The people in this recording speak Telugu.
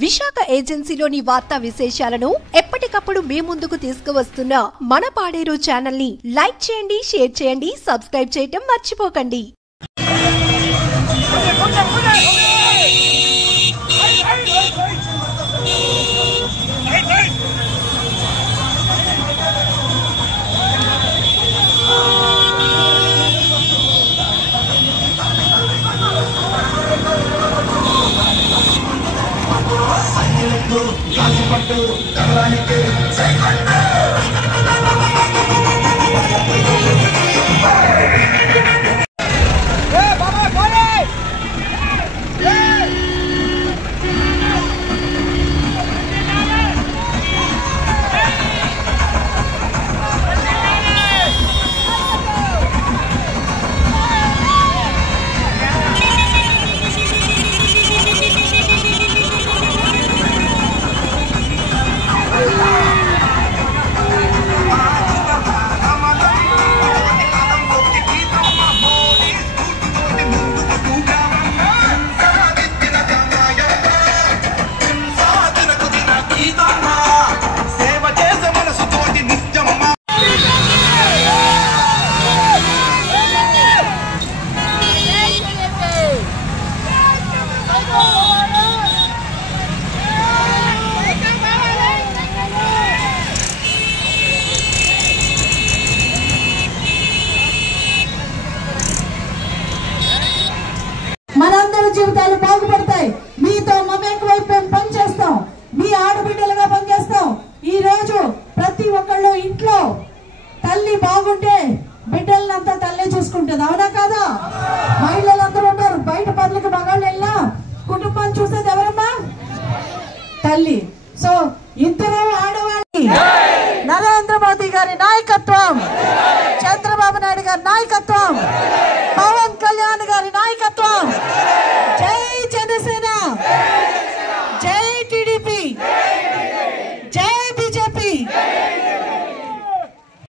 విశాఖ ఏజెన్సీలోని వార్తా విశేషాలను ఎప్పటికప్పుడు మీ ముందుకు తీసుకువస్తున్న మన పాడేరు ఛానల్ ని లైక్ చేయండి, షేర్ చేయండి, సబ్స్క్రైబ్ చేయటం మర్చిపోకండి. మనందరి జీవితాలు బాగుపడతాయి. మీతో మమేకమైపు పనిచేస్తాం, మీ ఆడబిడ్డలుగా పనిచేస్తాం. ఈ రోజు ప్రతి ఒక్కళ్ళు ఇంట్లో తల్లి బాగుంటే బిడ్డలంతా తల్లి చూసుకుంటుంది, అవునా కాదా? మహిళలందరూ ఉంటారు, బయట పనులకు మగాళ్ళు వెళ్ళినా కుటుంబాన్ని చూసేది ఎవరమ్మా? తల్లి. సో ఇద్దరు ఆడవాళ్ళని నరేంద్ర మోదీ గారి నాయకత్వం, చంద్రబాబు నాయుడు గారి నాయకత్వం, పవన్